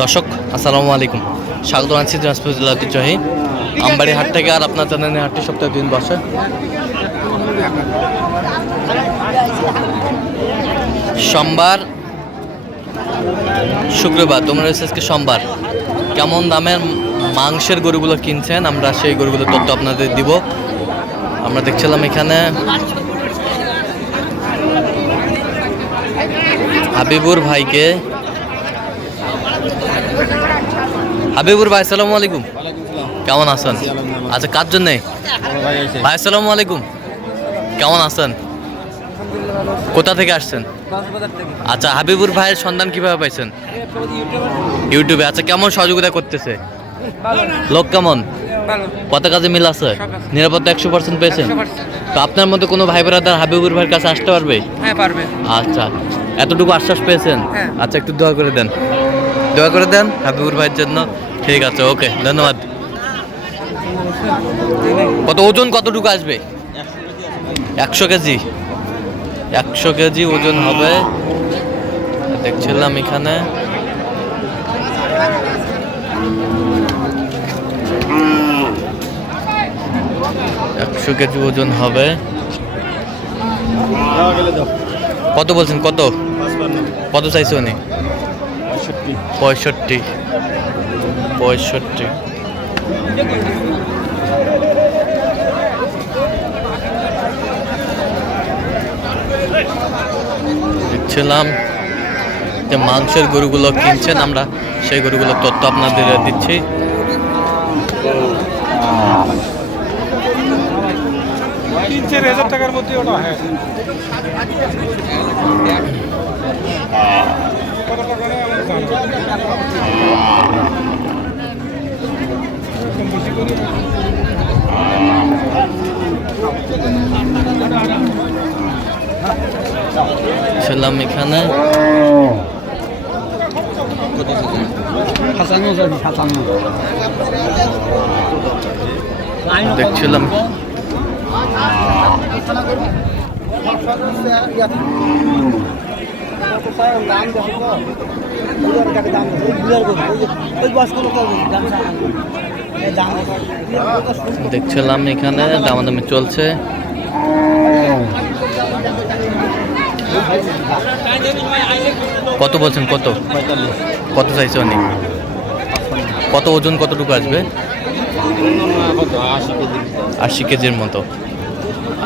দর্শক আসসালামু আলাইকুম, স্বাগত জানাচ্ছি দিনাজপুর জেলা ঐতিহ্যবাহী আমবাড়ি হাট থেকে। আর আপনার জানেন হাটটি সপ্তাহে 2 দিন বসে। সোমবার, শুক্রবার, তোমরা আজকে সোমবার। কেমন দামের মাংসের গরুগুলো কিনছেন আমরা সেই গরুগুলোর তথ্য আপনাদের দিব। আমরা দেখছিলাম এখানে হাবিবুর ভাইকে। হাবিবুর ভাই আসসালামু আলাইকুম, কেমন আছেন? আচ্ছা, কার জন্যে ভাই? আসসালামু আলাইকুম, কেমন আছেন? কোথা থেকে আসছেন? আচ্ছা, হাবিবুর ভাইয়ের সন্ধান কিভাবে পাইছেন? ইউটিউবে। আচ্ছা, কেমন সহযোগিতা করতেছে? লোক কেমন? কত কাজে মিল আছে? নিরাপত্তা 100% পেয়েছেন? তো আপনার মধ্যে কোনো ভাই ব্রাদার হাবিবুর ভাইয়ের কাছে আসতে পারবে? হ্যাঁ, পারবে। আচ্ছা, এতটুকু আশ্বাস পেয়েছেন? আচ্ছা, একটু দোয়া করে দেন, দোয়া করে দেন হাবিবুর ভাইয়ের জন্য। ঠিক আছে, ওকে, ধন্যবাদ। কত ওজন, কতটুকু আসবে? 100 কেজি। 100 কেজি ওজন হবে। দেখছিলাম এখানে একশো কেজি ওজন হবে। কত বলছেন? কত কত চাইছে উনি? 65। দেখছিলাম যে মাংসের গরুগুলো কিনছেন, আমরা সেই গরুগুলোর তথ্য আপনাদের দিচ্ছি। টাকার মধ্যে ওটা হ্যাঁ। ছিলাম এখানে দেখছিলাম দেখছিলাম এখানে দামাদামি চলছে। কত বলছেন? কত কত চাইছে অনেক? কত ওজন, কতটুকু আসবে? 80 কেজির মতো।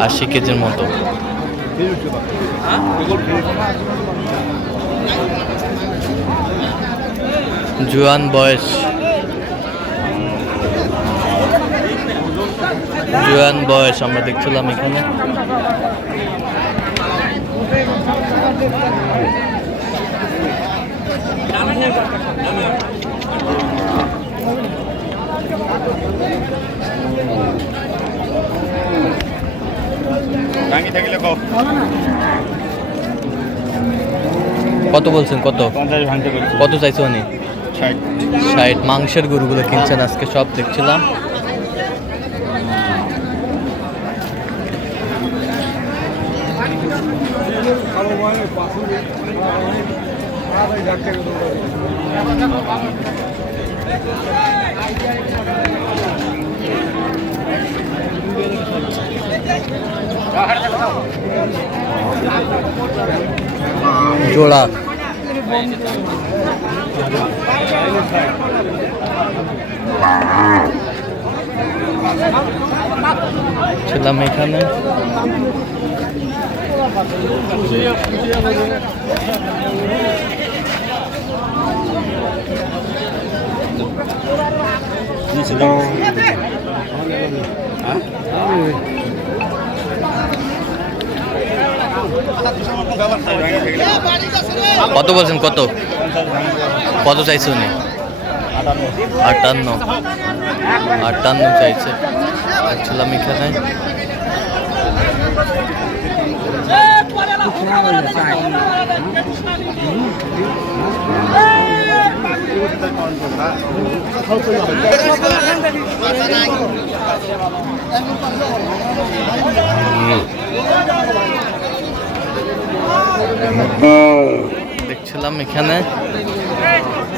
80 কেজির মতো। জোয়ান বয়স, আমরা দেখছিলাম এখানে। কত বলছেন? কত কত চাইছে উনি? 60। মাংসের গরুগুলো কিনছেন আজকে সব দেখছিলাম। জোড়া ছিলাম এখানে। কত বলছেন? কত কত চাইছে উনি? 58 চাইছে। ছিলাম এখানে। দেখছিলাম এখানে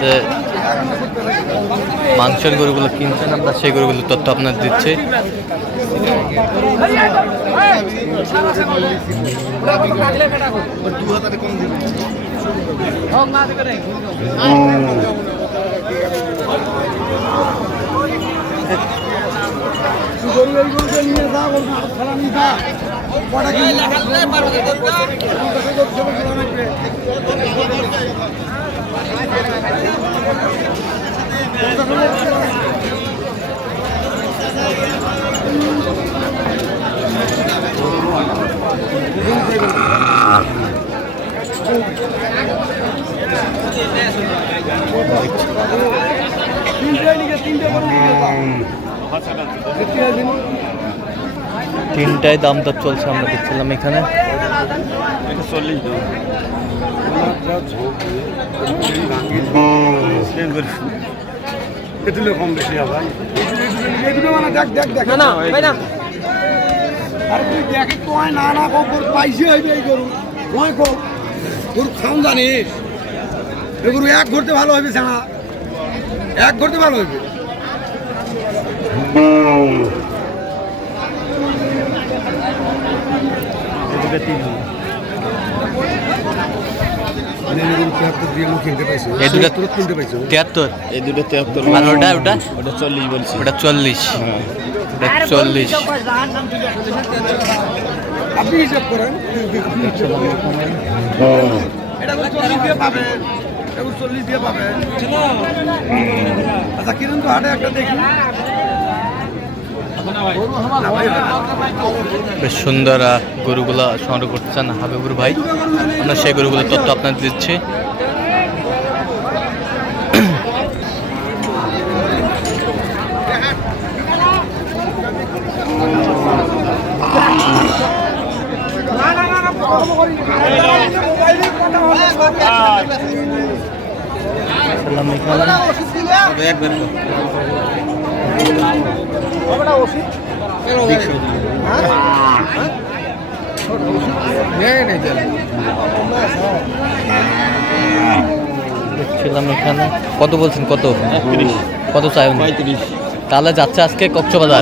যে মাংসের গরুগুলো কিনছেন আমরা সেই গরুগুলোর তথ্য আপনার দিচ্ছি। তিনটায় দাম দর চলছে আমরা দেখছিলাম এখানে। কম বেশি হবে পাইছে হইবে এই গরু নয় কো গরু খাওন জানি এই গরু এক ঘুরতে ভালো হবে ছাড়া এক ঘুরতে ভালো হবে। এই দুটো 73, এই দুটো 73 আর ওটা 40 বলছি। ওটা 40, ওটা 40। আপনি হিসাব করেন এটা 40 দিয়ে পাবেন, এটা 40 দিয়ে পাবেন। আচ্ছা কিরণ তো হাটে একটা দেখি বেশ সুন্দর গরুগুলো সংগ্রহ করতেছেন হাবিবুর ভাই। আমরা সেই গরুগুলোর তথ্য আপনাদের দিচ্ছি। দেখছিলাম এখানে কত বলছেন, কত কত চাই? 35। তাহলে যাচ্ছে আজকে কক্সবাজার।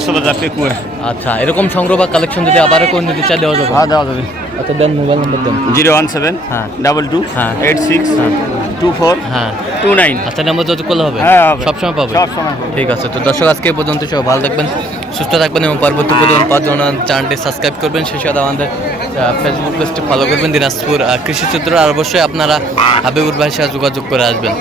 আচ্ছা, এরকম সংগ্রহ বা কালেকশন যদি আবার করে নিতে চাই দেওয়া যাবে? হ্যাঁ দেওয়া যাবে। আচ্ছা দেন, মোবাইল নাম্বার দেন। 017 হ্যাঁ 22 হ্যাঁ 86 হ্যাঁ 24 হ্যাঁ 29। আচ্ছা, নাম্বার যত করলে হবে? হ্যাঁ হবে। সবসময় পাবে? সবসময় হবে। ঠিক আছে। তো দর্শক আজকে এই পর্যন্ত, সব ভালো থাকবেন, সুস্থ থাকবেন এবং পরবর্তী প্রতিদিন পাওয়ার জন্য চ্যানেলটি সাবস্ক্রাইব করবেন। সেই সাথে আমাদের ফেসবুক পেজটি ফলো করবেন, দিনাজপুর কৃষি চিত্র। আর অবশ্যই আপনারা হাবিবুর ভাইয়ের সাথে যোগাযোগ করে আসবেন।